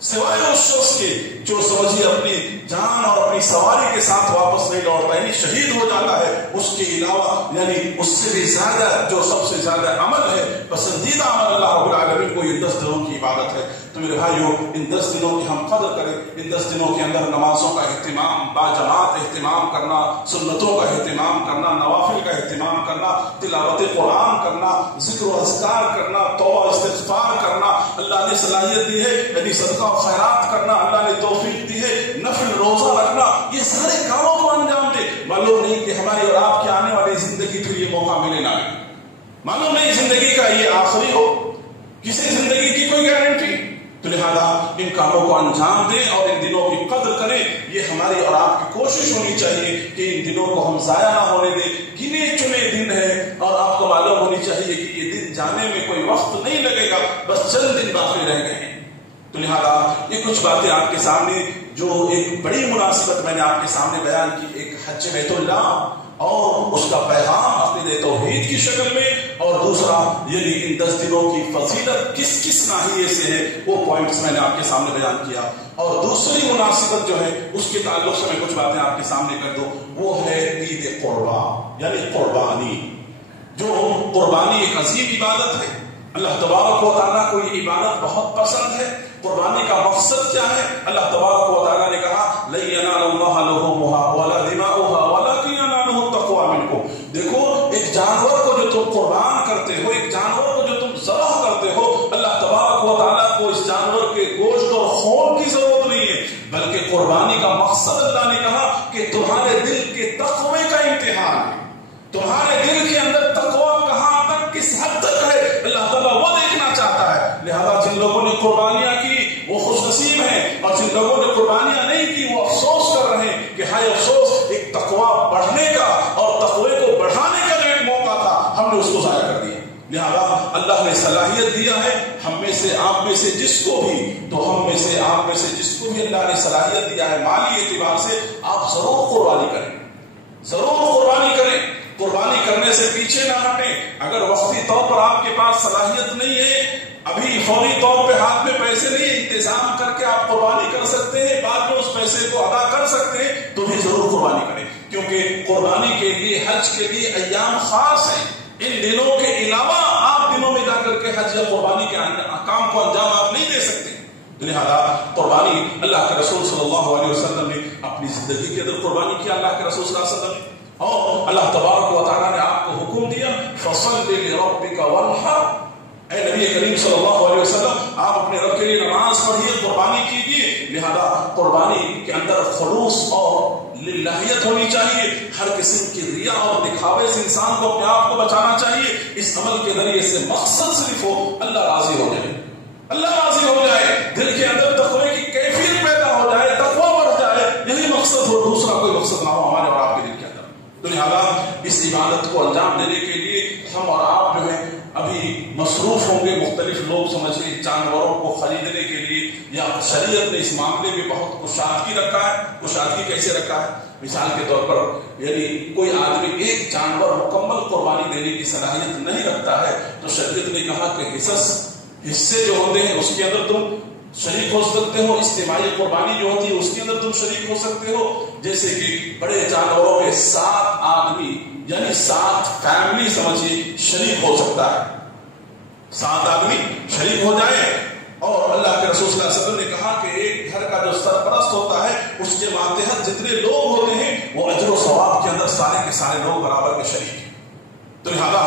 سوائے اس شخص کے جو سمجھیے اپنی جان اور اپنی سواری کے ساتھ واپس نہیں لوٹتا یعنی شہید ہو جاتا ہے, اس کے علاوہ یعنی اس سے بھی زیادہ جو سب سے زیادہ عمل ہے, پسندیدہ عمل اللہ رب العالمین کو یہ 10 دنوں کی عبادت ہے. تو میرے بھائیوں ان 10 دنوں کی ہم قدر کریں. ان 10 دنوں کے اندر نمازوں کا اہتمام, باجماعت اہتمام کرنا, سنتوں کا اہتمام کرنا, نوافل کا اہتمام کرنا, تلاوت قرآن کرنا, ذکر و اذکار کرنا, توبہ استغفار کرنا. اللہ نے صلاحیت دی ہے یعنی صدقہ و خیرات کرنا, اللہ نے توفیق دی ہے, نفل روزہ رکھنا, یہ سارے کاموں کو زندگی پھر یہ موقع ملے نہ ملے. معلوم نہیں زندگی کا یہ آخری ہو, کسی زندگی کی کوئی گارنٹی. تو لہذا ان کاموں کو انجام دیں اور ان دنوں کی قدر کریں. یہ ہماری اور آپ کی کوشش ہونی چاہیے کہ ان دنوں کو ہم ضائع نہ ہونے دیں. گنے چنے دن ہے اور آپ کو معلوم ہونی چاہیے کہ یہ دن جانے میں کوئی وقت نہیں لگے گا, بس چند دن باقی رہ گئے ہیں. تو لہذا یہ کچھ باتیں آپ کے سامنے, جو ایک بڑی مناسبت میں نے آپ کے سامنے بیان کی, ایک حج بیت اللہ اور اس کا پیغام عقیدہ توحید کی شکل میں, اور دوسرا یعنی ان 10 دنوں کی فضیلت کس کس ناحیے سے ہے, وہ پوائنٹس میں نے آپ کے سامنے بیان کیا. اور دوسری مناسبت جو ہے اس کے تعلق سے میں کچھ باتیں آپ کے سامنے کر دوں, وہ ہے عید قربا یعنی قربانی. جو قربانی ایک عظیم عبادت ہے, اللہ تبارک و تعالیٰ کو یہ عبادت بہت پسند ہے. قربانی کا مقصد کیا ہے؟ اللہ تبارک و تعالیٰ نے کہا لَن يَنَالَ اللَّهَ لُحُومُهَا وَلَا دِمَاؤُهَا وَلَكِنْ يَنَالُهُ التَّقْوَىٰ مِنكُمْ. دیکھو ایک جانور کو جو تم قربان کرتے ہو, ایک جانور کو جو تم ذبح کرتے ہو, اللہ تبارک و تعالیٰ کو اس جانور کے گوشت اور خون کی ضرورت نہیں ہے, بلکہ قربانی کا مقصد اللہ نے کہا کہ تمہارے دل کے تقوی کا امتحان ہے. تمہارے دل کے اندر تقوی کہاں تک, کس حد تک ہے, اللہ تعالیٰ وہ دیکھنا چاہتا ہے. لہذا جن لوگوں نے قربانیاں کی وہ خوش نصیب ہیں, اور جن لوگوں نے قربانیاں نہیں کی وہ افسوس کر رہے ہیں کہ ہائے افسوس, ایک تقوی بڑھنے کا اور تقوی کو بڑھانے کا جو ایک موقع تھا ہم نے اس کو ضائع کر دیا. لہذا اللہ نے صلاحیت دیا ہے ہم میں سے آپ میں سے جس کو بھی, تو ہم میں سے آپ میں سے جس کو بھی اللہ نے صلاحیت دیا ہے مالی اعتبار سے, آپ ضرور قربانی کریں, ضرور قربانی کریں. قربانی کرنے سے پیچھے نہ ہٹیں. اگر وقتی طور پر آپ کے پاس صلاحیت نہیں ہے, ابھی فوری طور پہ ہاتھ میں پیسے نہیں, انتظام کر کے آپ قربانی کر سکتے ہیں, بعد میں اس پیسے کو ادا کر سکتے ہیں, تو بھی ضرور قربانی کریں. کیونکہ قربانی کے لیے, حج کے لیے ایام خاص ہیں. ان دنوں کے علاوہ آپ دنوں میں جا کر کے حج یا قربانی کے کام کو انجام آپ نہیں دے سکتے. لہذا قربانی اللہ کے رسول صلی اللہ علیہ وسلم نے اپنی زندگی کے اندر قربانی کیا. اللہ کے رسول صلی اللہ علیہ وسلم نے, اور اللہ تبارک و تعالیٰ نے آپ کو حکم دیا فَصَلِّ لِرَبِّكَ وَانْحَرْ. اے نبی کریم صلی اللہ علیہ وسلم, آپ اپنے رب کے لیے نماز پڑھیے, قربانی کیجیے. لہذا قربانی کے اندر خلوص اور للہیت ہونی چاہیے. ہر قسم کی ریا اور دکھاوے سے انسان کو اپنے آپ کو بچانا چاہیے. اس عمل کے ذریعے سے مقصد صرف ہو اللہ راضی ہو جائے, اللہ راضی ہو جائے, دل کے اندر تقوی کی کیفیت پیدا ہو جائے, تقوی بڑھ جائے, یہی مقصد ہو, دوسرا کوئی مقصد نہ ہو ہمارے اور آپ کے دل کے اندر. تو لہذا اس عبادت کو انجام دینے کے لیے ہم اور آپ جو ہے ابھی مصروف ہوں گے. مختلف لوگ سمجھے جانوروں کو خریدنے کے لیے, یا شریعت نے اس معاملے میں بہت کشادگی رکھا ہے. کشادگی کیسے رکھا ہے؟ مثال کے طور پر یعنی کوئی آدمی ایک جانور مکمل قربانی دینے کی صلاحیت نہیں رکھتا ہے, تو شریعت نے کہا کہ حصے جو ہوتے ہیں اس کے اندر تم شریک ہو سکتے ہو. اجتماعی قربانی جو ہوتی ہے اس کے اندر تم شریک ہو سکتے ہو. جیسے کہ بڑے جانوروں میں 7 آدمی یعنی 7 فیملی سمجھیے شریک ہو سکتا ہے. 7 آدمی شریک ہو جائے, اور اللہ کے رسول صلی اللہ علیہ وسلم نے کہا کہ ایک گھر کا جو سرپرست ہوتا ہے اس کے ماتحت جتنے لوگ ہوتے ہیں وہ اجر و ثواب کے اندر سارے کے سارے لوگ برابر کے شریک ہیں. تو لہذا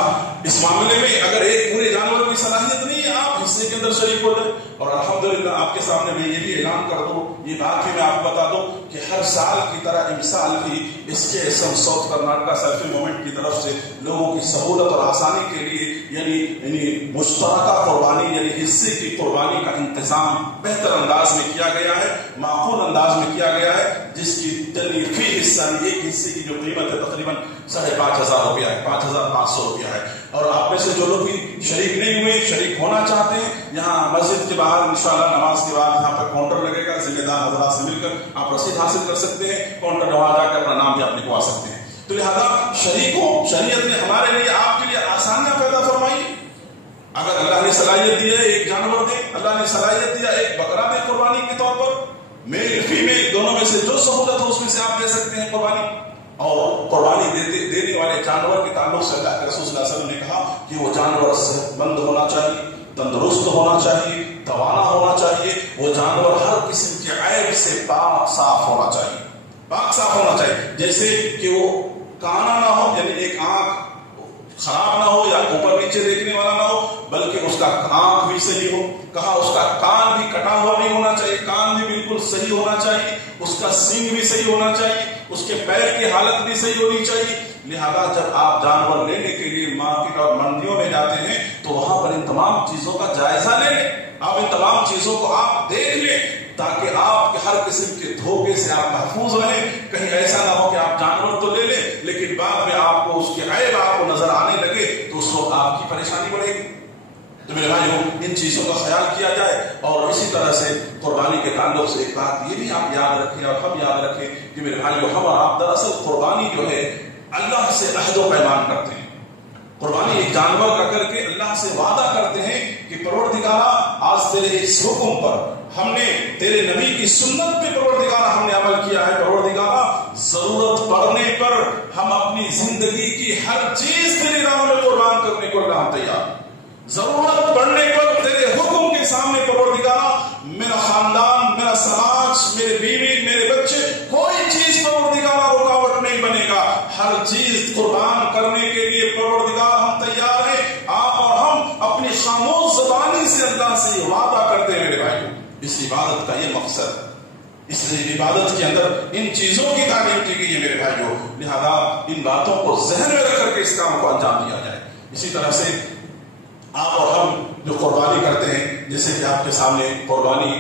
اس معاملے میں اگر ایک پورے جانور کی صلاحیت نہیں ہے, آپ حصے کے اندر شریک ہو جائیں. اور الحمدللہ آپ کے سامنے میں یہ بھی اعلان کر دوں, یہ بات بھی میں آپ کو بتا دوں کہ ہر سال کی طرح امسال بھی اس کے اسم ساؤتھ کرناٹکا سیلفی موومنٹ کی طرف سے لوگوں کی سہولت اور آسانی کے لیے یعنی مشترکہ قربانی یعنی حصے کی قربانی کا انتظام بہتر انداز میں کیا گیا ہے, معقول انداز میں کیا گیا ہے, جس کی فی حصہ ایک حصے کی جو قیمت ہے تقریباً 5,500 روپیہ ہے, 5,500 روپیہ ہے. اور آپ میں سے جو لوگ بھی شریک نہیں ہوئے, شریک ہونا چاہتے ہیں, یہاں مسجد کے باہر انشاءاللہ نماز کے بعد یہاں پر کاؤنٹر لگے گا, ذمہ دار حضرات سے مل کر آپ رسید حاصل کر سکتے ہیں. کاؤنٹر وہاں جا کر اپنا نام بھی آپ لکھوا سکتے ہیں. تو لہذا شریکوں, شریعت نے ہمارے لیے آپ کے لیے آسانیاں پیدا فرمائی. اگر اللہ نے صلاحیت دی ہے ایک جانور دے, اللہ نے صلاحیت دیا ایک بکرا دے قربانی کے طور پر, میل فیمیل دونوں میں سے جو سہولت ہو اس میں سے آپ دے سکتے ہیں قربانی. اور قربانی دینے والے جانور کے تعلق سے اللہ کے رسول صلی اللہ علیہ وسلم نے کہا کہ وہ جانور صحت مند ہونا چاہیے, تندرست ہونا چاہیے, توانا ہونا چاہیے. وہ جانور ہر قسم کے عیب سے پاک صاف ہونا چاہیے, پاک صاف ہونا چاہیے. جیسے کہ وہ کانا نہ ہو, یعنی ایک آنکھ خراب نہ ہو یا اوپر نیچے دیکھنے والا نہ ہو, بلکہ اس کا آنکھ بھی صحیح ہو. کہا اس کا کان بھی کٹا ہوا نہیں ہونا چاہیے, کان بھی بالکل صحیح ہونا چاہیے. اس کا سینگ بھی صحیح ہونا چاہیے, اس کے پیر کی حالت بھی صحیح ہونی چاہیے. لہذا جب آپ جانور لینے کے لیے مارکیٹ اور منڈیوں میں جاتے ہیں تو وہاں پر ان تمام چیزوں کا جائزہ لے لیں، آپ ان تمام چیزوں کو آپ دیکھ لیں تاکہ آپ کے ہر قسم کے دھوکے سے آپ محفوظ رہیں۔ کہیں ایسا نہ ہو کہ آپ جانور تو لے لیں لیکن بعد میں آپ کو اس کے عیب آپ کو نظر آنے لگے تو اس وقت آپ کی پریشانی بڑھے گی۔ تو میرے بھائیوں ان چیزوں کا خیال کیا جائے، اور اسی طرح سے قربانی کے تعلق سے ایک بات یہ بھی آپ یاد رکھیں اور ہم یاد رکھیں کہ میرے بھائیوں ہم اور آپ دراصل قربانی جو ہے اللہ سے عہد و پیمان کرتے ہیں۔ قربانی ایک جانور کا کر کے اللہ سے وعدہ کرتے ہیں کہ پروردگارا آج تیرے اس حکم پر ہم نے تیرے نبی کی سنت پہ پروردگارا ہم نے عمل کیا ہے، پروردگارا ضرورت پڑنے پر ہم اپنی زندگی کی ہر چیز تیری راہ میں قربان کرنے کو اللہ ہم تیار ہیں۔ ضرورت پڑنے پر تیرے حکم کے سامنے پروردگارا میرا خاندان، میرا سماج، میرے بیوی، میرے بچے، کوئی چیز پروردگارا رکاوٹ نہیں بنے گا، ہر چیز قربان کرنے کے لیے پروردگار ہم تیار ہیں۔ آپ اور ہم اپنی خاموش زبانی سے اللہ سے یہ وعدہ کرتے ہیں میرے بھائیوں۔ اس عبادت کا یہ مقصد ہے، اس عبادت کے اندر ان چیزوں کی تعلیم کی گئی ہے میرے بھائیوں، لہذا ان باتوں کو ذہن میں رکھ کر کے اس کام کو انجام دیا جائے۔ اسی طرح سے آپ اور ہم جو قربانی کرتے ہیں، جیسے کہ آپ کے سامنے قربانی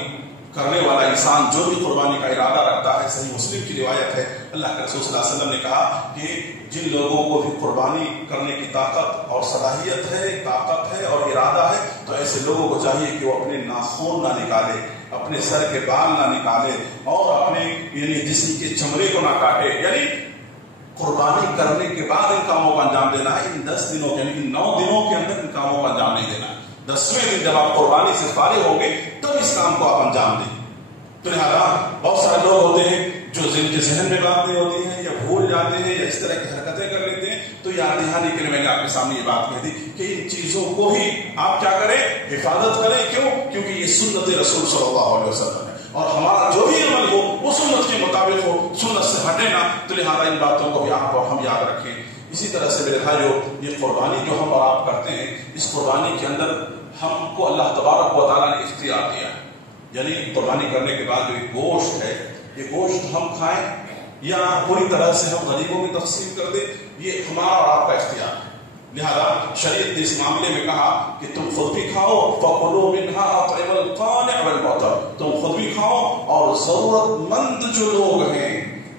کرنے والا انسان جو بھی قربانی کا ارادہ رکھتا ہے، صحیح مسلم کی روایت ہے، اللہ کے رسول صلی اللہ علیہ وسلم نے کہا کہ جن لوگوں کو بھی قربانی کرنے کی طاقت اور صلاحیت ہے، طاقت ہے اور ارادہ ہے، تو ایسے لوگوں کو چاہیے کہ وہ اپنے ناخن نہ نکالے، اپنے سر کے بال نہ نکالے اور اپنے یعنی جسم کے چمڑے کو نہ کاٹے، یعنی قربانی کرنے کے بعد ان کاموں کا انجام دینا ہے۔ ان 10 دنوں یعنی ان 9 دنوں کے اندر ان کاموں کا انجام نہیں دینا ہے۔ 10ویں دن جب آپ قربانی سے فارغ ہوں گے تب اس کام کو آپ انجام دیں۔ تو لہٰذا بہت سارے لوگ ہوتے ہیں جو جن کے ذہن میں باتیں ہوتی ہیں یا بھول جاتے ہیں یا اس طرح کی حرکتیں کر لیتے ہیں، تو یاد دہانی کے لیے میں نے آپ کے سامنے یہ بات کہہ دی کہ ان چیزوں کو بھی آپ کیا کریں، حفاظت کریں۔ کیوں؟ کیونکہ یہ سنت رسول صلی اللہ علیہ وسلم ہے، اور ہمارا جو بھی عمل ہو وہ سنت کے مطابق ہو، سنت سے ہٹے نہ۔ تو لہٰذا ان باتوں کو بھی آپ اور ہم یاد رکھیں۔ اسی طرح سے میرے بھائیو یہ قربانی جو ہم اور آپ کرتے ہیں، اس قربانی کے اندر ہم کو اللہ تبارک و تعالیٰ نے اختیار دیا ہے، یعنی قربانی کرنے کے بعد جو یہ گوشت ہے، یہ گوشت ہم کھائیں یا پوری طرح سے ہم غریبوں میں تقسیم کر دیں، یہ ہمارا اور آپ کا اختیار ہے۔ لہذا شریعت نے اس معاملے میں کہا کہ تم خود بھی کھاؤ، فَكُلُوا مِنْهَا أَطْعِمَ الْقَانِعَ وَالْمُعْتَرَّ، تم خود بھی کھاؤ اور ضرورت مند جو لوگ ہیں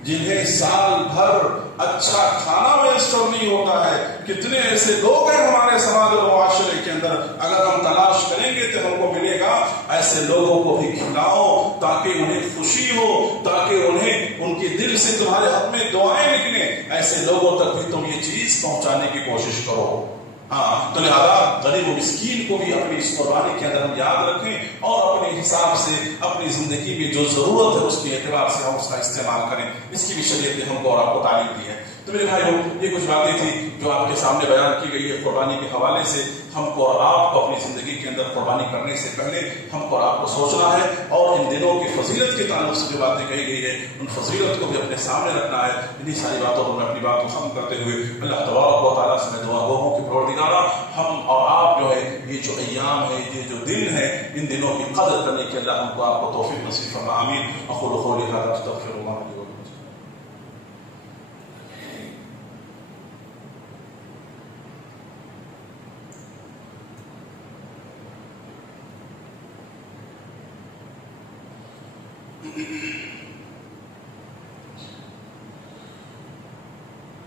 جنہیں سال بھر اچھا کھانا میسر نہیں ہوتا ہے، کتنے ایسے لوگ ہیں ہمارے سماج اور معاشرے کے اندر، اگر ہم تلاش کریں گے تو ہم کو ملے گا، ایسے لوگوں کو بھی کھلاؤ تاکہ انہیں خوشی ہو، تاکہ انہیں ان کے دل سے تمہارے حق میں دعائیں نکلیں، ایسے لوگوں تک بھی تم یہ چیز پہنچانے کی کوشش کرو۔ ہاں، تو لہذا غریب و مسکین کو بھی اپنی اس قربانی کے اندر ہم یاد رکھیں اور اپنے حساب سے اپنی زندگی میں جو ضرورت ہے اس کے اعتبار سے ہم اس کا استعمال کریں۔ اس کی بھی شریعت نے ہم کو اور آپ کو تعلیم دی ہے۔ تو میرے بھائیوں یہ کچھ باتیں تھیں جو آپ کے سامنے بیان کی گئی ہے قربانی کے حوالے سے۔ ہم کو اور آپ کو اپنی زندگی کے اندر قربانی کرنے سے پہلے ہم کو اور آپ کو سوچنا ہے، اور ان دنوں کی فضیلت کے تعلق سے جو باتیں کہی گئی ہے ان فضیلت کو بھی اپنے سامنے رکھنا ہے۔ انہیں ساری باتوں کو میں اپنی بات کو ختم کرتے ہوئے اللہ تبارک و تعالیٰ سے میں دعا گو ہوں کہ پروردگارا ہم اور آپ جو ہے یہ جو ایام ہے، یہ جو دن ہے، ان دنوں کی قدر کرنے کے اللہ ہم کو آپ کو توفیق نصیب فرما۔ آمین۔ اقول قولی ھذا استغفر اللہ لي ولكم۔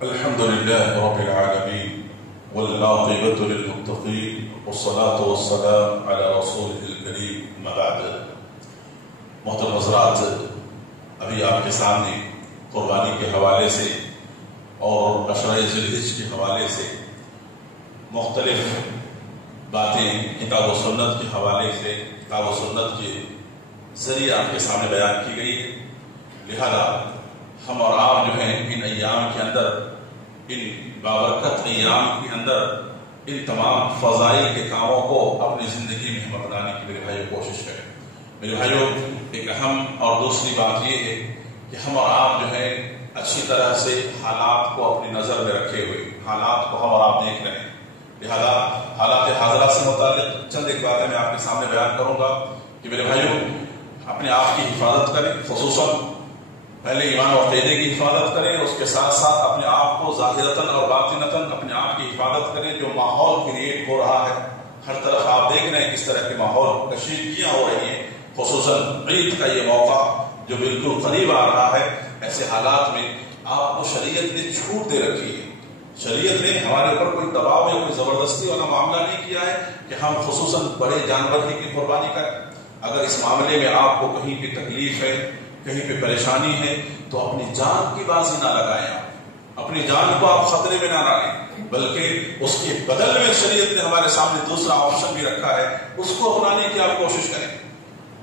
الحمد لله رب العالمين والعاقبة للمتقين والصلاة والسلام على رسوله الكريم أما بعد۔ محترم حضرات، ابھی آپ کے سامنے قربانی کے حوالے سے اور عشرہ ذی الحجہ کے حوالے سے مختلف باتیں کتاب و سنت کے حوالے سے، کتاب و سنت کے ذریعے آپ کے سامنے بیان کی گئی ہے۔ لہذا ہم اور آپ جو ہیں ان ایام کے اندر، ان بابرکت ایام کے اندر ان تمام فضائل کے کاموں کو اپنی زندگی میں ہم اپنانے کی میرے بھائیوں کوشش کریں۔ میرے بھائیوں ایک اہم اور دوسری بات یہ ہے کہ ہم اور آپ جو ہے اچھی طرح سے حالات کو اپنی نظر میں رکھے ہوئے، حالات کو ہم اور آپ دیکھ رہے ہیں۔ لہذا حالات حاضرہ سے متعلق چند ایک باتیں میں آپ کے سامنے بیان کروں گا کہ میرے بھائیوں اپنے آپ کی حفاظت کریں، خصوصاً پہلے ایمان و عقیدے کی حفاظت کریں، اس کے ساتھ ساتھ اپنے آپ کو ظاہرتاً اور باطنتاً اپنے آپ کی حفاظت کریں. جو ماحول کریٹ ہو رہا ہے ہر طرف آپ دیکھ رہے ہیں کس طرح کے ماحول کشیدگیاں ہو رہی ہیں، خصوصاً عید کا یہ موقع جو بالکل قریب آ رہا ہے. ایسے حالات میں آپ کو شریعت نے چھوٹ دے رکھی ہے. شریعت نے ہمارے اوپر کوئی دباؤ یا کوئی زبردستی والا معاملہ نہیں کیا ہے کہ ہم خصوصاً بڑے جانور ہی کی قربانی کریں. اگر اس معاملے میں آپ کو کہیں پہ تکلیف ہے، کہیں پہ پریشانی ہے، تو اپنی جان کی بازی نہ لگائیں. آپ اپنی جان کو آپ خطرے میں نہ ڈالیں، بلکہ اس کے بدل میں شریعت نے ہمارے سامنے دوسرا آپشن بھی رکھا ہے، اس کو اپنانے کی آپ کوشش کریں.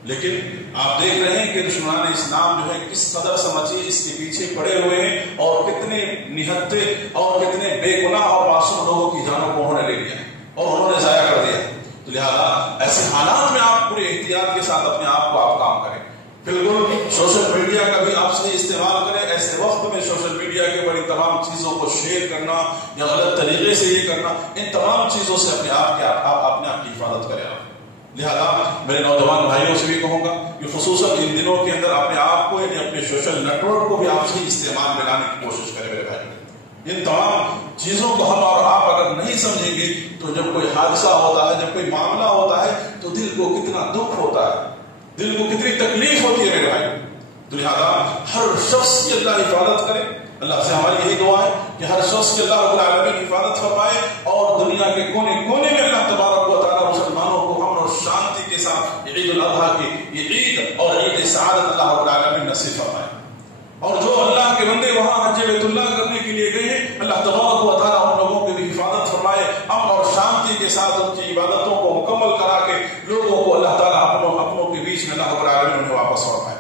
لیکن آپ دیکھ رہے ہیں کہ دشمنان اسلام جو ہے کس قدر سمجھیے اس کے پیچھے پڑے ہوئے ہیں، اور کتنے نہتے اور کتنے بے گناہ اور معصوم لوگوں کی جانوں کو انہوں نے لے لیا اور انہوں نے ضائع کر دیا. تو لہٰذا ایسے حالات میں آپ پورے احتیاط کے ساتھ اپنے آپ کو آپ کام کریں. بالکل سوشل میڈیا کا بھی آپ صحیح استعمال کریں. ایسے وقت میں سوشل میڈیا کے بڑی تمام چیزوں کو شیئر کرنا یا غلط طریقے سے یہ کرنا، ان تمام چیزوں سے اپنے آپ کی حفاظت کریں. لہذا میرے نوجوان بھائیوں سے بھی کہوں گا کہ خصوصاً ان دنوں کے اندر اپنے آپ کو یعنی اپنے سوشل نیٹ ورک کو بھی آپ صحیح استعمال میں لانے کی کوشش کریں. میرے بھائی، ان تمام چیزوں کو ہم اور آپ اگر نہیں سمجھیں گے تو جب کوئی حادثہ ہوتا ہے، جب کوئی معاملہ ہوتا ہے، تو دل کو کتنا دکھ ہوتا ہے، دل کو کتنی تکلیف ہوتی ہے میرے بھائی. تو لہٰذا ہر شخص کی اللہ حفاظت کرے. اللہ سے ہماری یہی دعا ہے کہ ہر شخص کی اللہ رب العالمین حفاظت فرمائے، اور دنیا کے کونے کونے میں اللہ تبارک و تعالیٰ مسلمانوں کو امن اور شانتی کے ساتھ عید الاضحیٰ کی یہ عید اور عید سعادت اللہ رب العالمین نصیب فرمائے. اور جو اللہ کے بندے وہاں حج بیت اللہ کرنے کے لیے گئے ہیں، اللہ تبارک و تعالیٰ ان لوگوں کی بھی حفاظت فرمائے، امن اور شانتی کے ساتھ ان کی عبادتوں کو مکمل کرا کے لوگوں کو اللہ تعالیٰ اپنوں کے بیچ میں اللہ رب العالمین انہیں واپس فرمائے.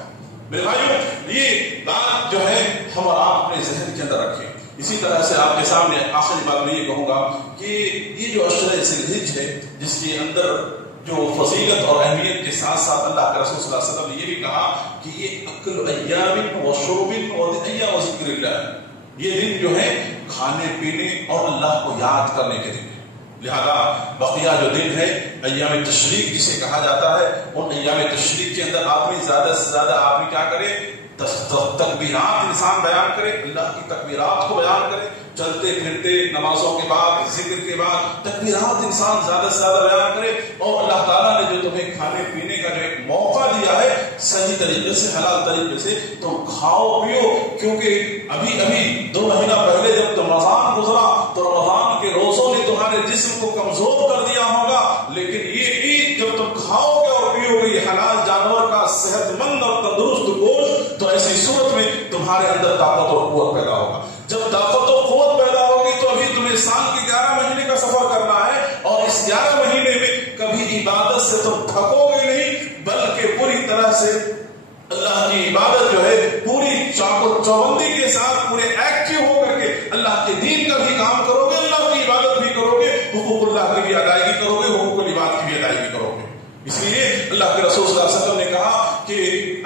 میرے بھائیوں، یہ بات جو ہے ہم اور آپ اپنے ذہن کے اندر رکھیں. اسی طرح سے آپ کے سامنے آخری بات میں یہ کہوں گا کہ یہ جو عشرہ ذی الحجہ ہے، جس کے اندر جو فضیلت اور اہمیت کے ساتھ ساتھ اللہ کے رسول صلی اللہ علیہ وسلم نے یہ بھی کہا کہ یہ اکل ایام و شرب و ایام ذکر اللہ، یہ دن جو ہے کھانے پینے اور اللہ کو یاد کرنے کے دن. لہذا بقیہ جو دن ہے ایام تشریق جسے کہا جاتا ہے، ان ایام تشریق کے اندر آدمی زیادہ سے زیادہ آدمی کیا کرے، تکبیرات انسان بیان کرے، اللہ کی تکبیرات کو بیان کرے. چلتے پھرتے نمازوں کے بعد، ذکر کے بعد تکبیرات انسان زیادہ سے زیادہ بیان کرے. اور اللہ تعالیٰ نے جو تمہیں کھانے پینے کا جو ایک موقع دیا ہے صحیح طریقے سے، حلال طریقے سے، تم کھاؤ پیو. کیونکہ ابھی 2 مہینہ پہلے جب رمضان گزرا تو رمضان کے روزوں نے تمہارے جسم کو کمزور کر دیا ہوگا، لیکن یہ عید جب تم کھاؤ گے اور پیو گے یہ حلال جانور کا صحت مند اور تندرست گوشت، تو ایسی صورت میں تمہارے اندر طاقت اور قوت پیدا ہوگا. جب طاقت اور قوت پیدا ہوگی تو ابھی تمہیں سال کے 11 مہینے کا سفر کرنا ہے، اور اس 11 مہینے میں کبھی عبادت سے تم تھکو گے نہیں، بلکہ پوری طرح سے اللہ کی عبادت جو ہے پوری چوبندی کے ساتھ پورے ایکٹیو ہو کر کے اللہ کے دین کا بھی کام کرو گے، اللہ کی عبادت بھی کرو گے، حقوق اللہ کی بھی ادائیگی کرو گے، حقوق العباد کی بھی ادائیگی کرو گے. اس لیے اللہ کے رسول صلی اللہ علیہ وسلم نے کہا کہ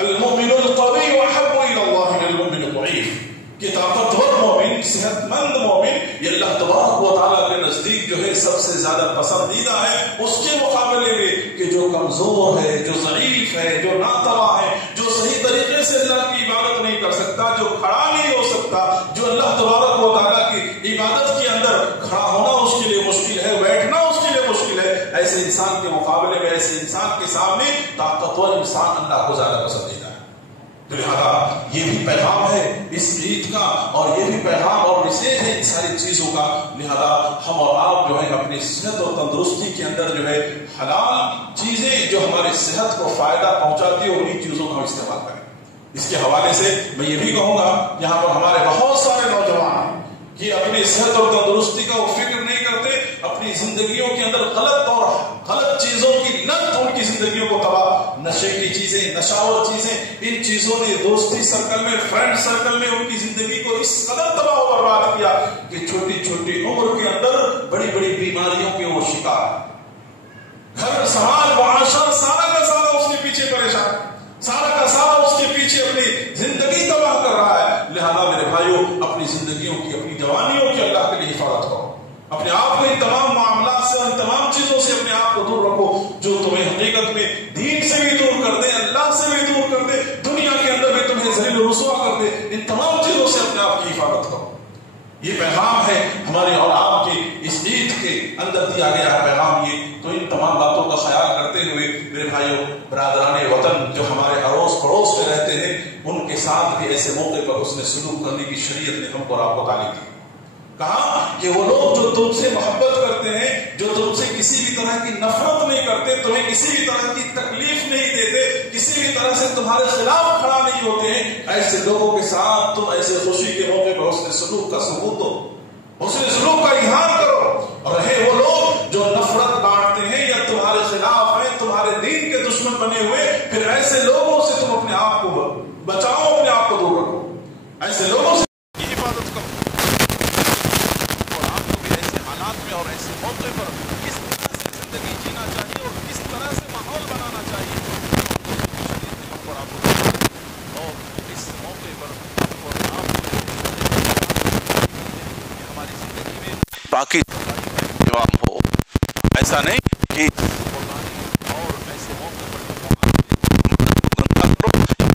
المؤمن القوی احب الی اللہ من المؤمن الضعیف، کہ طاقتور مومن، صحت مند مومن یہ اللہ تبارک و تعالیٰ کے نزدیک جو ہے سب سے زیادہ پسندیدہ ہے اس کے مقابلے میں کہ جو کمزور ہے، جو ضعیف ہے، جو ناتوا ہے، جو صحیح طریقے سے اللہ کی عبادت نہیں کر سکتا، جو کھڑا نہیں ہو سکتا، جو اللہ تبارک و تعالیٰ کی عبادت کے اندر کھڑا ہونا اس کے لیے مشکل ہے، بیٹھنا اس کے لیے مشکل ہے، ایسے انسان کے مقابلے میں، ایسے انسان کے سامنے طاقتور انسان اللہ کو زیادہ پسندیدہ ہے. تو لہٰذا یہ بھی پیغام ہے اس عید کا، اور یہ بھی پیغام اور میسیج ہے ان ساری چیزوں کا. لہذا ہم اور آپ جو ہے اپنی صحت اور تندرستی کے اندر جو ہے حلال چیزیں جو ہماری صحت کو فائدہ پہنچاتی ہے انہیں چیزوں کا استعمال کریں. اس کے حوالے سے میں یہ بھی کہوں گا، یہاں پر ہمارے بہت سارے نوجوان ہیں کہ اپنی صحت اور تندرستی کا وہ فکر نہیں کرتے، اپنی زندگیوں کے اندر غلط چیزوں کی لت ان کی زندگیوں کو تباہ، نشے کی چیزیں، نشاور چیزیں، ان چیزوں نے دوستی سرکل میں، فرینڈ سرکل میں ان کی زندگی کو اس قدر تباہ و برباد کیا کہ چھوٹی چھوٹی عمر کے اندر بڑی بڑی بیماریوں کے وہ شکار. گھر، سماج، معاشرہ سارا کا سارا اس کے پیچھے پریشان، سارا کا سارا اس کے پیچھے اپنی زندگی تباہ کر رہا ہے. لہذا میرے بھائیوں، اپنی زندگیوں کی، اپنی جوانیوں کی اللہ کے لیے حفاظت کرو. اپنے آپ کو ان تمام معاملات سے، ان تمام چیزوں سے اپنے آپ کو دور رکھو جو تمہیں حقیقت میں دین سے بھی دور کر دے، اللہ سے بھی دور کر دے، دنیا کے اندر بھی تمہیں ذلیل و رسوا کر دے. یہ پیغام ہے ہمارے اور آپ کے اس عید کے اندر دیا گیا ہے پیغام یہ. تو ان تمام باتوں کا خیال کرتے ہوئے میرے بھائیوں برادران وطن جو ہمارے اڑوس پڑوس میں رہتے ہیں ان کے ساتھ بھی ایسے موقع پر حسن سلوک کرنے کی شریعت نے ہم کو اور آپ کو تعلیم دی. کہا کہ وہ لوگ جو تم سے محبت کرتے ہیں, جو تم سے کسی بھی طرح کی نفرت نہیں کرتے, تمہیں کسی بھی طرح کی تکلیف نہیں دیتے, کسی بھی طرح سے تمہارے خلاف کھڑا نہیں ہوتے ہیں, ایسے لوگوں کے ساتھ تم ایسے خوشی کے موقع پر حسن سلوک کا ثبوت دو, حسن سلوک کا اظہار کرو. اور رہے وہ لوگ جو نفرت بانٹتے ہیں یا تمہارے خلاف ہیں, تمہارے دین کے دشمن بنے ہوئے, پھر ایسے لوگوں سے تم اپنے آپ کو بچاؤ, اپنے آپ کو دور رکھو, ایسے لوگوں سے حفاظت کرو. اور ایسے موقع پر کس طرح سے زندگی جینا چاہیے اور کس طرح سے ماحول بنانا چاہیے اور اس موقع پر ہماری زندگی میں باقی جواب ہو. ایسا نہیں کہ اور ایسے موقع پر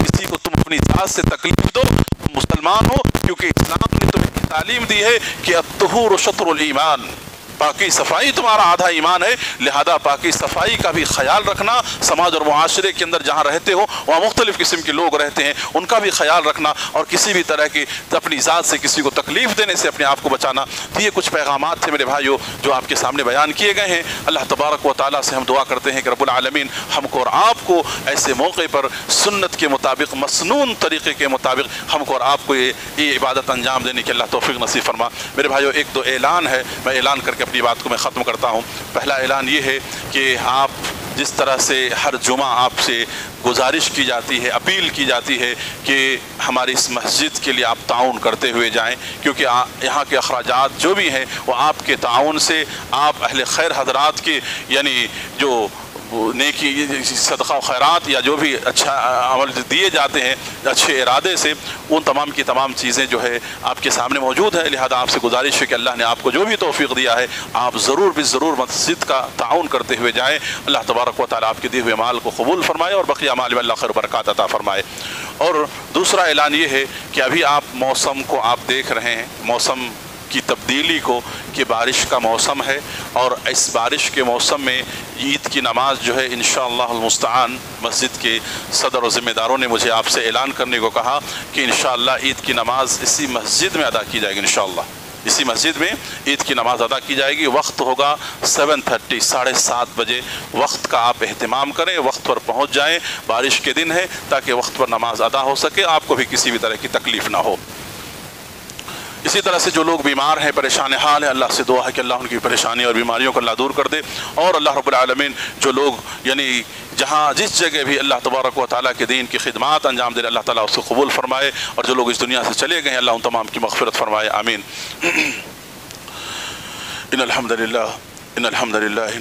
کسی کو تم اپنی ذات سے تکلیف دو, تم مسلمان ہو, کیونکہ اسلام نے تمہیں تعلیم دی ہے کہ الطہور شطر الایمان, پاکی صفائی تمہارا آدھا ایمان ہے. لہذا پاکی صفائی کا بھی خیال رکھنا, سماج اور معاشرے کے اندر جہاں رہتے ہو وہاں مختلف قسم کے لوگ رہتے ہیں, ان کا بھی خیال رکھنا, اور کسی بھی طرح کی اپنی ذات سے کسی کو تکلیف دینے سے اپنے آپ کو بچانا. تو یہ کچھ پیغامات تھے میرے بھائیوں جو آپ کے سامنے بیان کیے گئے ہیں. اللہ تبارک و تعالیٰ سے ہم دعا کرتے ہیں کہ رب العالمین ہم کو اور آپ کو ایسے موقع پر سنت کے مطابق, مسنون طریقے کے مطابق ہم کو اور آپ کو یہ عبادت انجام دینے کی اللہ توفیق نصیب فرما. میرے بھائیوں ایک دو اعلان ہے, میں اعلان کر کے اپنی بات کو میں ختم کرتا ہوں. پہلا اعلان یہ ہے کہ آپ جس طرح سے ہر جمعہ آپ سے گزارش کی جاتی ہے, اپیل کی جاتی ہے کہ ہماری اس مسجد کے لیے آپ تعاون کرتے ہوئے جائیں, کیونکہ یہاں کے اخراجات جو بھی ہیں وہ آپ کے تعاون سے, آپ اہل خیر حضرات کے یعنی جو نیکی صدقہ و خیرات یا جو بھی اچھا عمل دیے جاتے ہیں اچھے ارادے سے, ان تمام کی تمام چیزیں جو ہے آپ کے سامنے موجود ہے. لہذا آپ سے گزارش ہے کہ اللہ نے آپ کو جو بھی توفیق دیا ہے آپ ضرور بھی ضرور مسجد کا تعاون کرتے ہوئے جائیں. اللہ تبارک و تعالیٰ آپ کے دیے ہوئے مال کو قبول فرمائے اور بقیہ مال میں اللہ خیر و برکات عطا فرمائے. اور دوسرا اعلان یہ ہے کہ ابھی آپ موسم کو آپ دیکھ رہے ہیں, موسم کی تبدیلی کو, کہ بارش کا موسم ہے, اور اس بارش کے موسم میں عید کی نماز جو ہے انشاءاللہ المستعان مسجد کے صدر و ذمہ داروں نے مجھے آپ سے اعلان کرنے کو کہا کہ انشاءاللہ عید کی نماز اسی مسجد میں ادا کی جائے گی. انشاءاللہ اسی مسجد میں عید کی نماز ادا کی جائے گی. وقت ہوگا 7:30 7:30 بجے. وقت کا آپ اہتمام کریں, وقت پر پہنچ جائیں, بارش کے دن ہے تاکہ وقت پر نماز ادا ہو سکے, آپ کو بھی کسی بھی طرح کی تکلیف نہ ہو. اسی طرح سے جو لوگ بیمار ہیں, پریشان حال ہیں, اللہ سے دعا ہے کہ اللہ ان کی پریشانی اور بیماریوں کو اللہ دور کر دے. اور اللہ رب العالمین جو لوگ یعنی جہاں جس جگہ بھی اللہ تبارک و تعالیٰ کے دین کی خدمات انجام دے, اللہ تعالیٰ اس کو قبول فرمائے, اور جو لوگ اس دنیا سے چلے گئے ہیں اللہ ان تمام کی مغفرت فرمائے. آمین. ان الحمد لله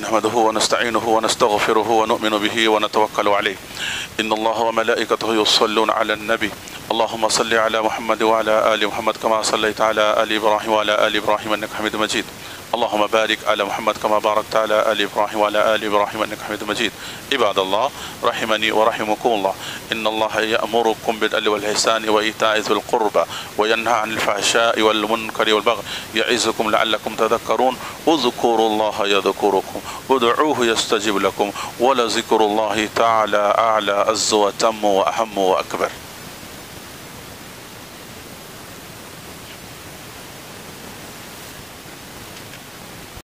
نحمده ونستعينه ونستغفره ونؤمن به ونتوكل عليه. ان الله وملائكته يصلون على النبي. اللهم صل على محمد وعلى آل محمد كما صليت على آل إبراهيم وعلى آل إبراهيم إنك حميد مجيد. اللهم بارك على محمد كما باركت على آل إبراهيم وعلى آل إبراهيم إنك حميد مجيد. عباد الله رحمني ورحمكم الله, إن الله يأمركم بالعدل والإحسان وإيتاء ذي القربى وينهى عن الفحشاء والمنكر والبغي يعظكم لعلكم تذكرون. اذكروا الله يذكركم وادعوه يستجب لكم ولذكر الله تعالى أعلى عز وتم وأهم وأكبر.